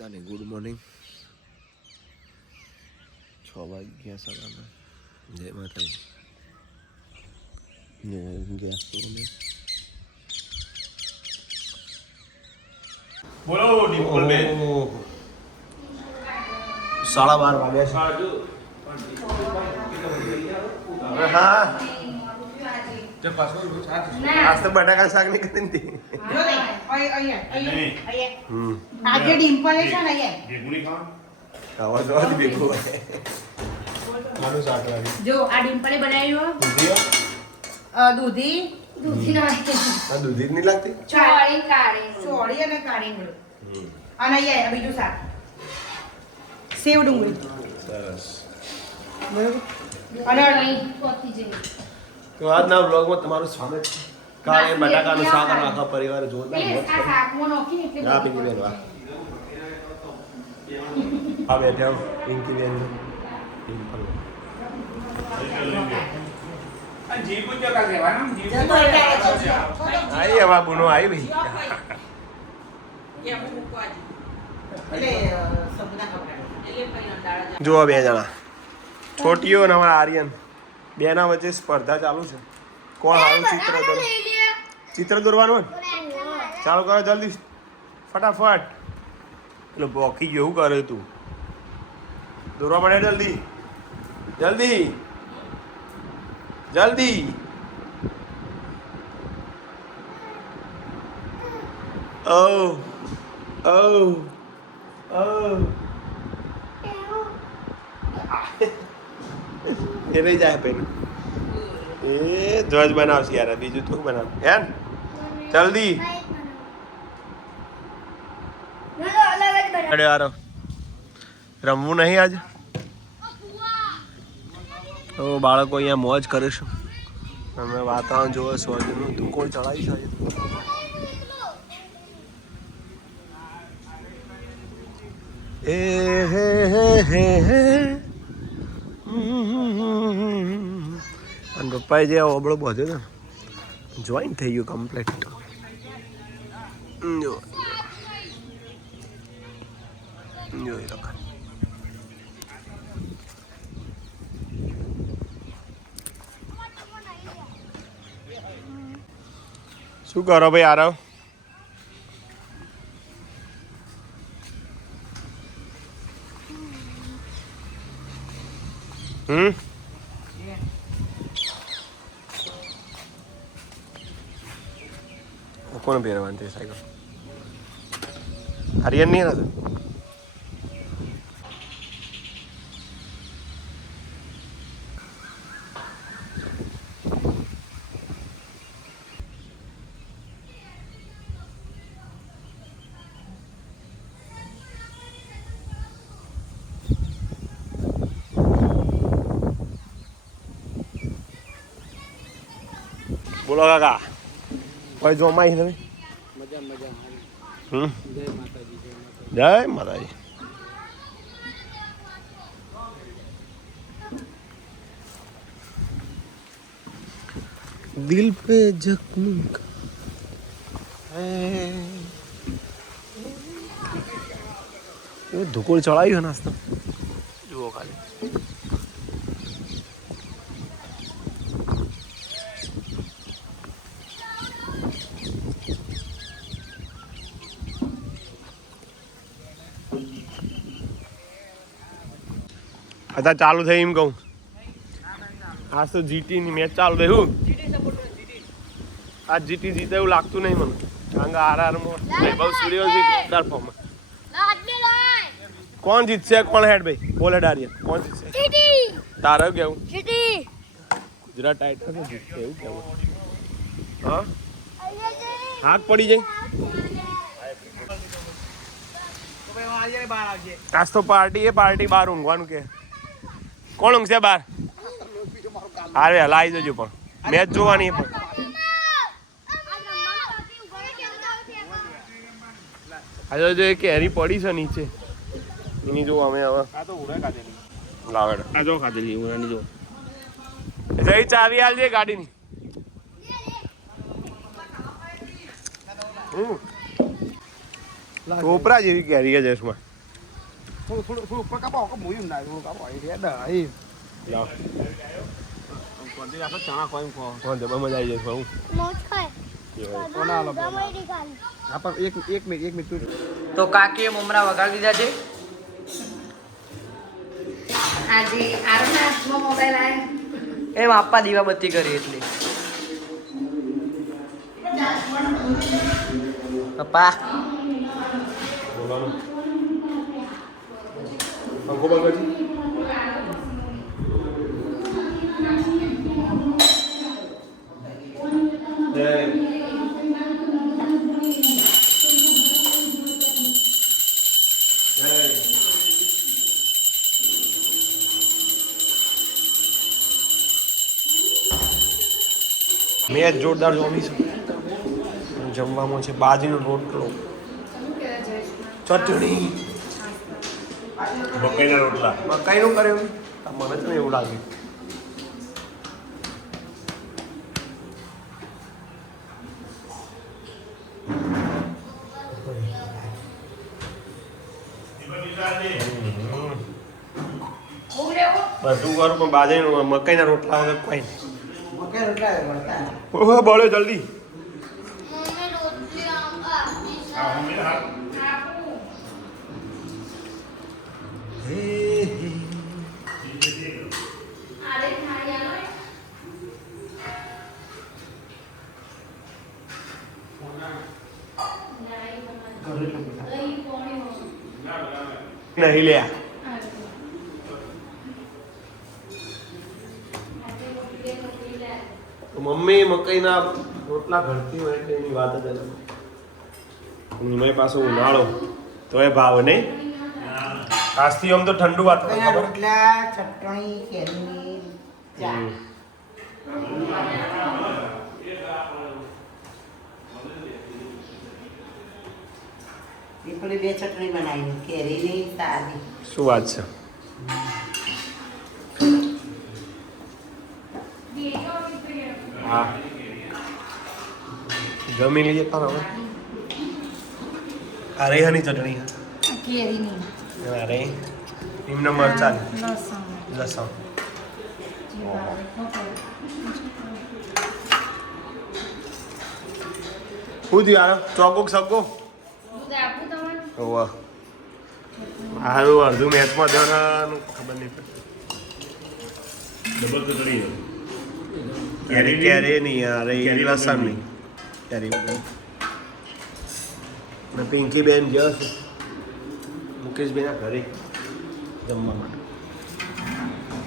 બધાને good morning. 6 વાગ્યા સવારના. જય માતાજી. ગેસ બોલે બોલો ડિમ્પલ બેન. 12:30 વાગ્યા છે. હા આજ તો બટાકા શાક ની કરી હતી. આજે ડિમ્પલ છે ને ખાવા જવા જ ભેગું જો આ ડિમ્પલે બનાવ્યું દૂધી દૂધી જ નહીં લાગતી. ચોળી અને કાળી અને અહીંયા બીજું શાક સેવ ડુંગળી સરસ. અને તો આજના બ્લોગમાં તમારું સ્વાગત છે. કાલે બટાકાનું શાક અને આખા પરિવાર જોરદાર મોજ કરે. આ પિંકી બેન વાહ. આ બેઠા પિંકી બેન ડિમ્પલ. જીવ જો કા કહેવાનું જીવ આઈ હવે બુનો આવી ભાઈ. જુઓ બે જણા છોટીઓ અને અમારા આર્યન બેના વચ્ચે સ્પર્ધા ચાલુ છે. કોણ સારું ચિત્ર દોરવાનું હોય ચાલુ કરો જલ્દી ફટાફટ. એટલે બોકી જેવું કરે તું દોરવા માંડે જલ્દી જલ્દી જલ્દી. ઓ ઓ ઓ એ રહી જાય પેલું એ ધ્વજ બનાવશે યાર. બીજું તું બનાવ યાર જલ્દી. રમવું નહીં આજ તો બાળકો અહીંયા મોજ કરીશું. અમે વાતાવરણ જોવો સ્વર્ગનું તું કોઈ ચડાવી છે. એ હે હે હે હે અને પપ્પાએ જે ઓબળો બધો ને જોઈન્ટ થઈ ગયું કમ્પ્લીટ. જો જોઈ લો શું કરો ભાઈ આરવ? કોણ પહેરવાની તે સાયકલ? હરિયન નહીં હતું. બોલો કાકા કોઈ જોમાઈ તમે? જય માતાજી. દિલ પે જખ્મ ધુકોળ ચડાવ્યું નાસ્તો જુઓ ખાલી. અત્યારે ચાલુ થઈ એમ કહું. આજ તો જીટી ની મેચ ચાલુ થઈ. હું આજ જીટી જીતે એવું લાગતું નહીં મને. કારણ કે આરઆરમાં બહુ સૂર્યવંશી ફોર્મ. કોણ જીતશે કોણ હેડ ભાઈ બોલે ડારિયન કોણ જીતશે? તારે કેવું ગુજરાત ટાઇટન્સ જીતશે એવું કેવું? હા હાથ પડી જાય. આજ તો પાર્ટી એ પાર્ટી બહાર ઊંઘવાનું કે કોણ ઊંઘશે બહાર? હારે હલા આવી જજો પણ મેચ જોવાની પણ. આજે જો એક કેરી પડી છે નીચે એની જો અમે હવે લાવે આ જો ખાધેલી ઉરાની જો જઈ ચાવી આલજે ગાડીની. કોપરા જેવી કેરી છે જશમાં. થોડું ઉપર કાપો કે મોયું ના થોડું કાપો એ રે દહી લાવ કોંદી રાખો ચણા કોઈ કો કોણ જબર મજા આવી જાય ખાવું કોના લો હા પણ એક મિનિટ તો કાકીએ મમરા વગાડી દીધા છે. આજે આરોના હાથમાં મોબાઈલ આવ્યો. એમ આપવા દીવાબત્તી કરી એટલે પપ્પા બોલવાનું પંખો બંધ કરજી મેચ જોરદાર જોવી છે. જમવામાં છે બાજરીનો રોટલો, ચટણી, મકાઈના રોટલા. મકાઈનું કર્યું. મને તો એવું લાગ્યું. બધું કરું પણ બાજરીનું મકાઈના રોટલા વગર કોઈ નહીં. મકાઈ રોટલા વળતા ઓહો બોલો જલ્દી. નહીં લ્યા મમ્મી મકાઈના રોટલા ઘરથી હોય એટલે એની વાત જ અલગ. મેં પાછો ઉનાળો તો એ ભાવ નહીં. આજથી આમ તો ઠંડુ વાત મકાઈના રોટલા ચટણી કેરીની ચા પીપળી બે ચટણી બનાવી કેરીની સાદી. શું વાત છે. હા જમી લઈએ પણ હવે આ રેહાની ચટણી કેરીની અરે એમને મરચાં લસણ લસણ શું થયું યાર ચોકોક સકો દૂધ આપું તમારે? હોવા સારું અડધું મેચમાં જવાનું ખબર નહીં પડતી. ડબલ ચટણી. કેરી કેરી નહીં યાર એ લસણ નહીં કેરી ને પિંકી બેન ગયો છે મુકેશભાઈના ઘરે જમવા માટે.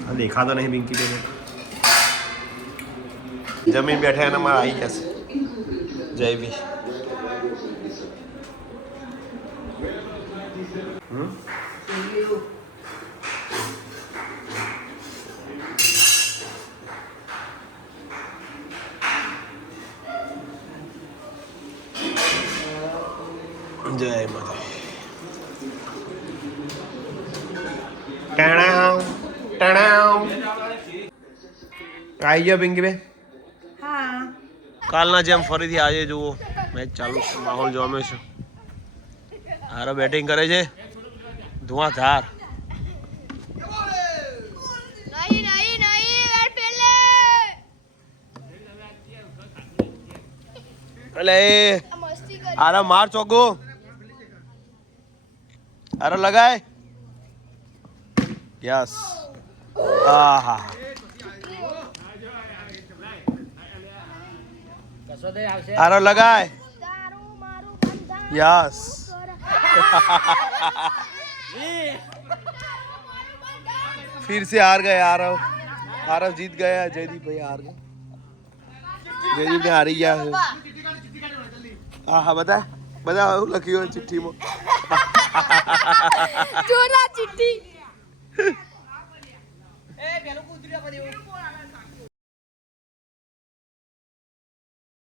આ દેખાતો નહીં પિંકી બેન જમીન બેઠા એના માં આવી જશે જયભી. જય માતા. ટણાવ ટણાવ આવી ગયો પિંકી બેન. હા કાલના જેમ ફરીથી આજે જુઓ મેચ ચાલુ છે, માહોલ જોમે છે. હારો બેટિંગ કરે છે ધુઆધાર. એટલે આરા માર ચોકો આરા લગાય. યસ આહા આરો લગાય. યસ फिर से हार गए आरव. आरव जीत गया. जयदीप भाई हार गए. जयदीप ने हारी गया है. हाँ हाँ बता बता लख्યું ચિઠ્ઠીમાં ચોરા ચિઠ્ઠી એ પેલું કૂતર્યા પડ્યું